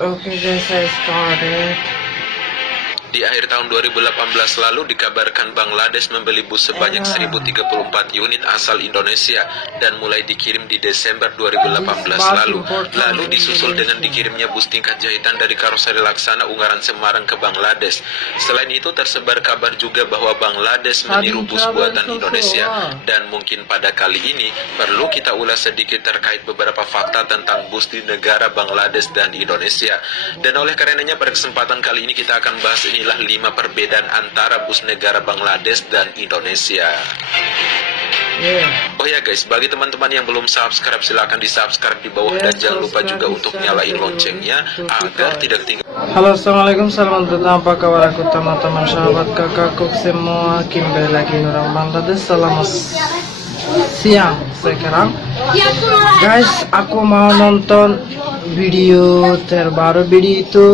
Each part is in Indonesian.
Okay guys, I started. Di akhir tahun 2018 lalu dikabarkan Bangladesh membeli bus sebanyak 1034 unit asal Indonesia dan mulai dikirim di Desember 2018 lalu. Lalu disusul dengan dikirimnya bus tingkat jahitan dari karoseri Laksana Ungaran Semarang ke Bangladesh. Selain itu tersebar kabar juga bahwa Bangladesh meniru bus buatan Indonesia. Dan mungkin pada kali ini perlu kita ulas sedikit terkait beberapa fakta tentang bus di negara Bangladesh dan Indonesia. Dan oleh karenanya pada kesempatan kali ini kita akan bahas inilah 5 perbedaan antara bus negara Bangladesh dan Indonesia. Oh ya guys, bagi teman-teman yang belum subscribe silahkan di subscribe di bawah dan jangan lupa juga untuk nyalain loncengnya agar tidak ketinggalan. Halo, assalamualaikum, salam datang, apa kabar aku teman-teman sahabat kakakku semua, kembali lagi orang Bangladesh. Selamat siang sekarang guys, aku mau nonton video terbaru. Video itu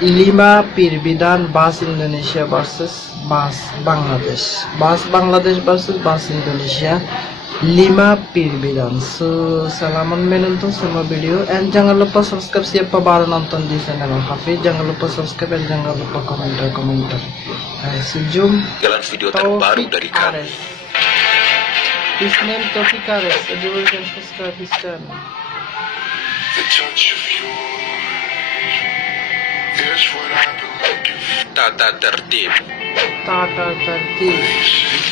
5 perbedaan bus Indonesia versus bus Bangladesh. Bus Bangladesh versus bus Indonesia, 5 perbedaan. So selamat menonton semua video, and jangan lupa subscribe siapa baru nonton di channel Hafiz. Jangan lupa subscribe dan jangan lupa komentar. Sejum Jalan video terbaru dari kami. His name Taufik Ares. Everyone can subscribe his channel. Tata tertib.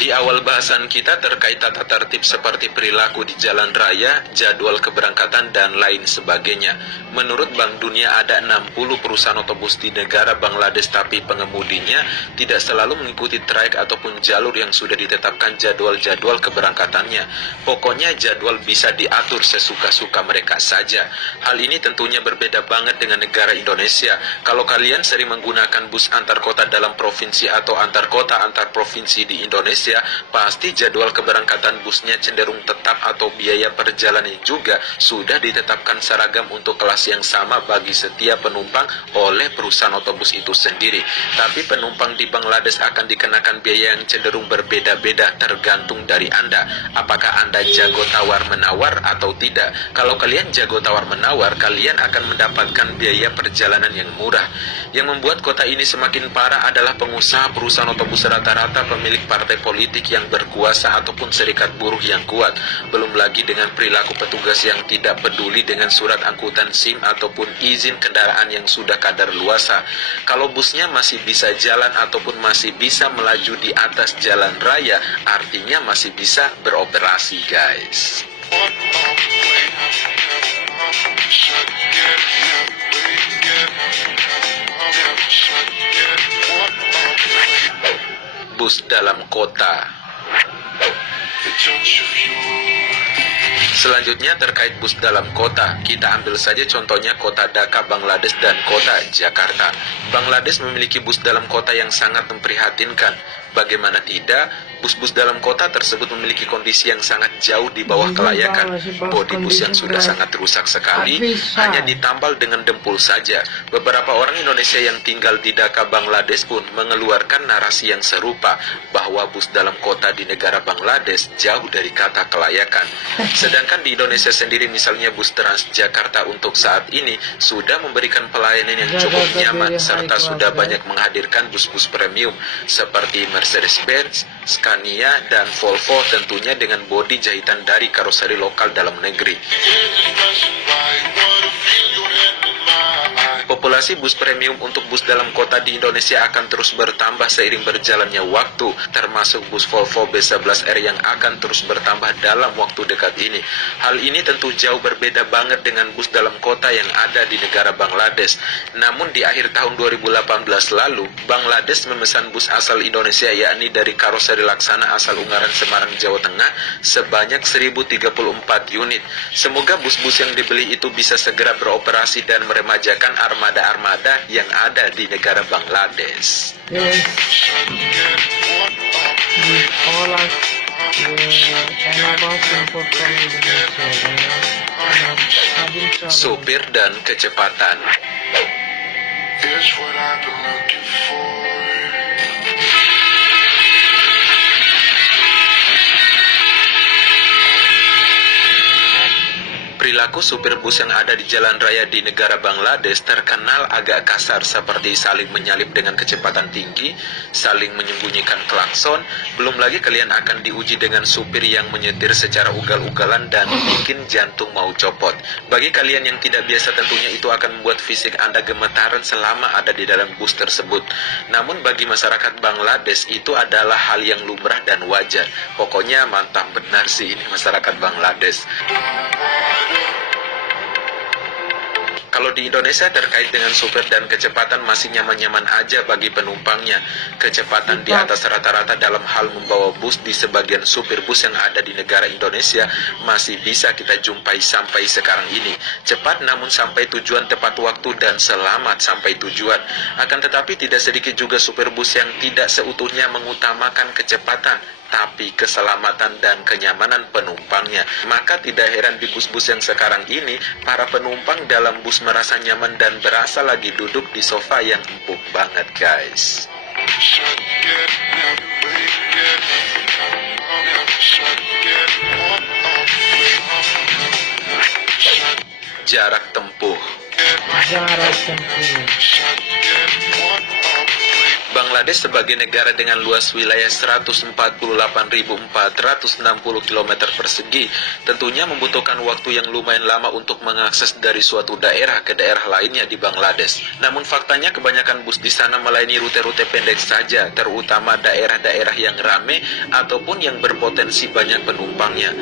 Di awal bahasan kita terkait tata tertib seperti perilaku di jalan raya, jadwal keberangkatan, dan lain sebagainya. Menurut Bank Dunia ada 60 perusahaan otobus di negara Bangladesh, tapi pengemudinya tidak selalu mengikuti trayek ataupun jalur yang sudah ditetapkan jadwal-jadwal keberangkatannya. Pokoknya jadwal bisa diatur sesuka-suka mereka saja. Hal ini tentunya berbeda banget dengan negara Indonesia. Kalau kalian sering menggunakan bus antar kota dalam provinsi atau antar kota antar provinsi di Indonesia, pasti jadwal keberangkatan busnya cenderung tetap atau biaya perjalanan juga sudah ditetapkan seragam untuk kelas yang sama bagi setiap penumpang oleh perusahaan otobus itu sendiri. Tapi penumpang di Bangladesh akan dikenakan biaya yang cenderung berbeda-beda tergantung dari Anda. Apakah Anda jago tawar-menawar atau tidak? Kalau kalian jago tawar-menawar, kalian akan mendapatkan biaya perjalanan yang murah. Yang membuat kota ini semakin parah adalah pengusaha perusahaan otobus rata-rata pemilik partai politik yang berkuasa ataupun serikat buruh yang kuat. Belum lagi dengan perilaku petugas yang tidak peduli dengan surat angkutan SIM ataupun izin kendaraan yang sudah kadarluasa. Kalau busnya masih bisa jalan ataupun masih bisa melaju di atas jalan raya, artinya masih bisa beroperasi guys. Bus dalam kota. Selanjutnya terkait bus dalam kota, kita ambil saja contohnya kota Dhaka, Bangladesh dan kota Jakarta. Bangladesh memiliki bus dalam kota yang sangat memprihatinkan. Bagaimana tidak, bus-bus dalam kota tersebut memiliki kondisi yang sangat jauh di bawah kelayakan. Bodi bus yang sudah sangat rusak sekali, hanya ditambal dengan dempul saja. Beberapa orang Indonesia yang tinggal di Dhaka, Bangladesh pun mengeluarkan narasi yang serupa, bahwa bus dalam kota di negara Bangladesh jauh dari kata kelayakan. Sedangkan di Indonesia sendiri, misalnya bus Transjakarta untuk saat ini sudah memberikan pelayanan yang cukup nyaman, serta sudah banyak menghadirkan bus-bus premium seperti Mercedes-Benz, Scania, dan Volvo, tentunya dengan bodi jahitan dari karoseri lokal dalam negeri. Populasi bus premium untuk bus dalam kota di Indonesia akan terus bertambah seiring berjalannya waktu, termasuk bus Volvo B11R yang akan terus bertambah dalam waktu dekat ini. Hal ini tentu jauh berbeda banget dengan bus dalam kota yang ada di negara Bangladesh. Namun di akhir tahun 2018 lalu, Bangladesh memesan bus asal Indonesia, yakni dari karoseri Laksana asal Ungaran Semarang, Jawa Tengah, sebanyak 1034 unit. Semoga bus-bus yang dibeli itu bisa segera beroperasi dan meremajakan armada-armada yang ada di negara Bangladesh. Yes. Sopir dan kecepatan. Perilaku supir bus yang ada di jalan raya di negara Bangladesh terkenal agak kasar, seperti saling menyalip dengan kecepatan tinggi, saling menyembunyikan klakson, belum lagi kalian akan diuji dengan supir yang menyetir secara ugal-ugalan dan bikin jantung mau copot. Bagi kalian yang tidak biasa tentunya itu akan membuat fisik Anda gemetaran selama ada di dalam bus tersebut. Namun bagi masyarakat Bangladesh itu adalah hal yang lumrah dan wajar. Pokoknya mantap benar sih ini masyarakat Bangladesh. Kalau di Indonesia terkait dengan supir dan kecepatan masih nyaman-nyaman aja bagi penumpangnya. Kecepatan di atas rata-rata dalam hal membawa bus di sebagian supir bus yang ada di negara Indonesia masih bisa kita jumpai sampai sekarang ini. Cepat namun sampai tujuan tepat waktu dan selamat sampai tujuan. Akan tetapi tidak sedikit juga supir bus yang tidak seutuhnya mengutamakan kecepatan, tapi keselamatan dan kenyamanan penumpangnya. Maka tidak heran di bus-bus yang sekarang ini, para penumpang dalam bus merasa nyaman dan berasa lagi duduk di sofa yang empuk banget, guys. Jarak tempuh. Bangladesh sebagai negara dengan luas wilayah 148.460 km persegi tentunya membutuhkan waktu yang lumayan lama untuk mengakses dari suatu daerah ke daerah lainnya di Bangladesh. Namun faktanya kebanyakan bus di sana melayani rute-rute pendek saja, terutama daerah-daerah yang ramai ataupun yang berpotensi banyak penumpangnya.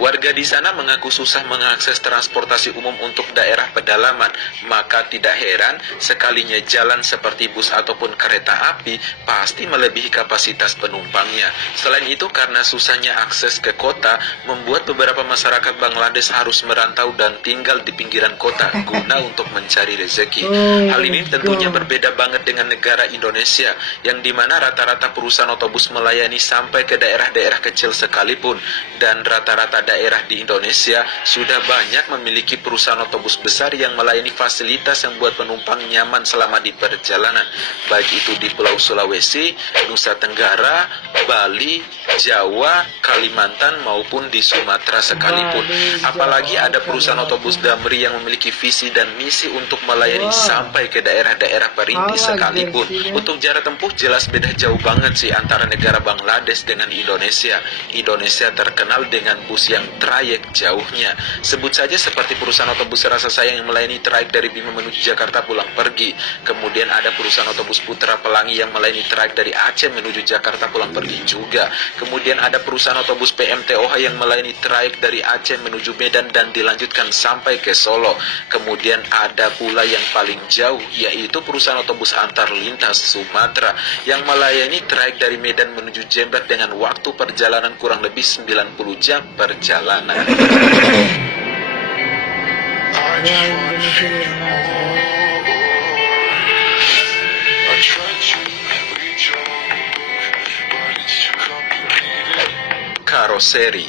Warga di sana mengaku susah mengakses transportasi umum untuk daerah pedalaman, maka tidak heran sekalinya jalan seperti bus ataupun kereta api pasti melebihi kapasitas penumpangnya. Selain itu, karena susahnya akses ke kota, membuat beberapa masyarakat Bangladesh harus merantau dan tinggal di pinggiran kota guna untuk mencari rezeki. Hal ini tentunya berbeda banget dengan negara Indonesia, yang dimana rata-rata perusahaan otobus melayani sampai ke daerah-daerah kecil sekalipun, dan rata-rata daerah di Indonesia sudah banyak memiliki perusahaan otobus besar yang melayani fasilitas yang buat penumpang nyaman selama di perjalanan, baik itu di Pulau Sulawesi, Nusa Tenggara, Bali, Jawa, Kalimantan maupun di Sumatera sekalipun. Apalagi ada perusahaan otobus Damri yang memiliki visi dan misi untuk melayani sampai ke daerah-daerah perintis sekalipun. Untuk jarak tempuh jelas beda jauh banget sih antara negara Bangladesh dengan Indonesia. Indonesia terkenal dengan bus yang trayek jauhnya. Sebut saja seperti perusahaan otobus Rasa Sayang yang melayani trayek dari Bima menuju Jakarta pulang pergi. Kemudian ada perusahaan otobus Putra Pelangi yang melayani trayek dari Aceh menuju Jakarta pulang pergi juga. Kemudian ada perusahaan otobus PMTOH yang melayani trayek dari Aceh menuju Medan dan dilanjutkan sampai ke Solo. Kemudian ada pula yang paling jauh, yaitu perusahaan otobus antar lintas Sumatera yang melayani trayek dari Medan menuju Jember dengan waktu perjalanan kurang lebih 90 jam perjalanan. Karoseri.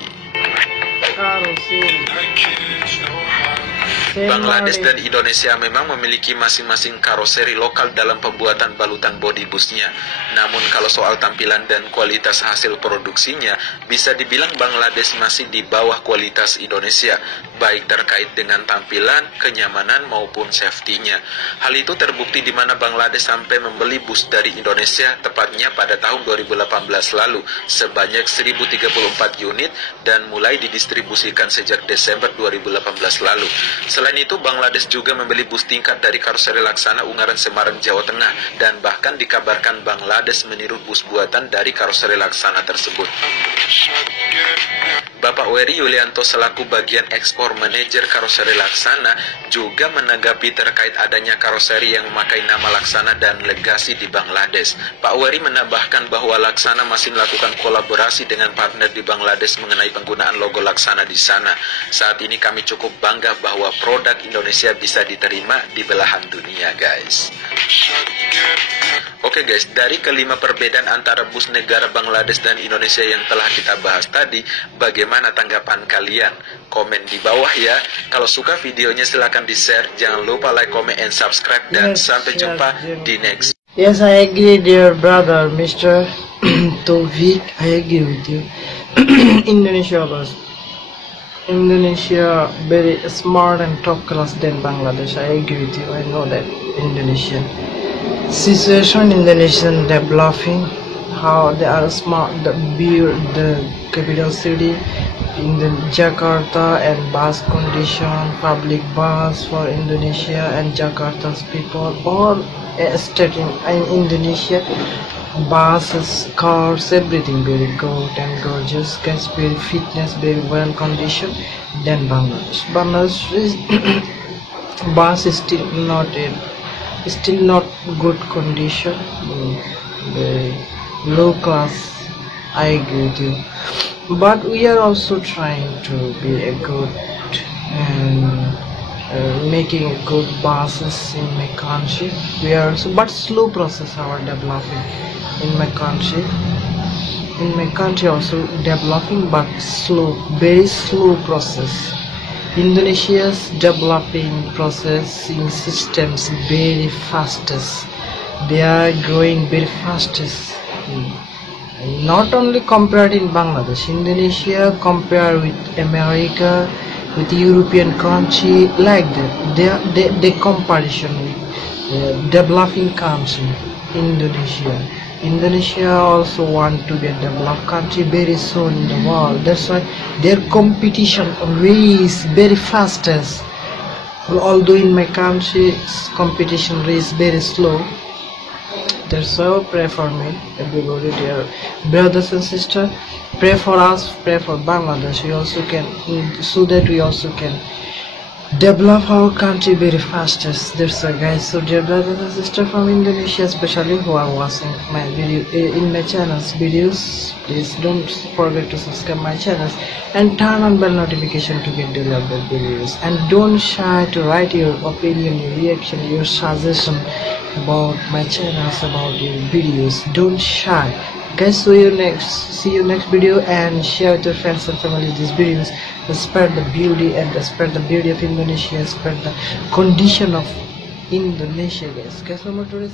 Bangladesh dan Indonesia memang memiliki masing-masing karoseri lokal dalam pembuatan balutan bodi busnya. Namun kalau soal tampilan dan kualitas hasil produksinya, bisa dibilang Bangladesh masih di bawah kualitas Indonesia, baik terkait dengan tampilan, kenyamanan maupun safety-nya. Hal itu terbukti di mana Bangladesh sampai membeli bus dari Indonesia tepatnya pada tahun 2018 lalu sebanyak 1034 unit dan mulai didistribusikan sejak Desember 2018 lalu. Selain itu, Bangladesh juga membeli bus tingkat dari karoseri Laksana Ungaran Semarang, Jawa Tengah, dan bahkan dikabarkan Bangladesh meniru bus buatan dari karoseri Laksana tersebut. Bapak Weri Yulianto selaku bagian ekspor manajer karoseri Laksana juga menanggapi terkait adanya karoseri yang memakai nama Laksana dan Legasi di Bangladesh. Pak Weri menambahkan bahwa Laksana masih melakukan kolaborasi dengan partner di Bangladesh mengenai penggunaan logo Laksana di sana. Saat ini kami cukup bangga bahwa produk Indonesia bisa diterima di belahan dunia, guys. Oke guys, dari kelima perbedaan antara bus negara Bangladesh dan Indonesia yang telah kita bahas tadi, bagaimana tanggapan kalian? Komen di bawah ya. Kalau suka videonya silahkan di-share, jangan lupa like, comment, and subscribe, dan sampai jumpa di next. Yes, I agree, dear brother, Mr. Tovik. I agree with you. Indonesia very smart and top class than Bangladesh. I agree with you. I know that Indonesian situation, Indonesian developing, how they are smart. The capital city in the Jakarta and bus condition, public bus for Indonesia and Jakarta's people, all state in Indonesia. Buses, cars, everything very good and gorgeous. Guys, very fitness, very well conditioned than Bangladesh. Bangladesh is bus is still not good condition. Very low class. I agree with you. But we are also trying to be a good and making good buses in my country. We are also, but slow process our developing in my country. In my country also developing, but slow, very slow process. Indonesia's developing processing systems very fastest. They are growing very fastest. Not only compared in Bangladesh, Indonesia compared with America, with European country, like that. They comparison with developing country, Indonesia. Indonesia also want to be a developed country very soon in the world. That's why their competition race very fastest. Although in my country competition race very slow. That's why pray for me, everybody, dear brothers and sisters. Pray for us, pray for Bangladesh. We also can, so that we also can develop our country very fastest. That's why, guys. So dear brothers and sisters from Indonesia, especially who are watching my video in my channel's videos, please don't forget to subscribe my channels and turn on bell notification to get daily update videos. And don't shy to write your opinion, your reaction, your suggestion about my channels, about your videos. Don't shy, guys. See you next video, and share with your friends and family these videos. Spread the beauty and spread the beauty of Indonesia, spread the condition of Indonesia, guys. No more today.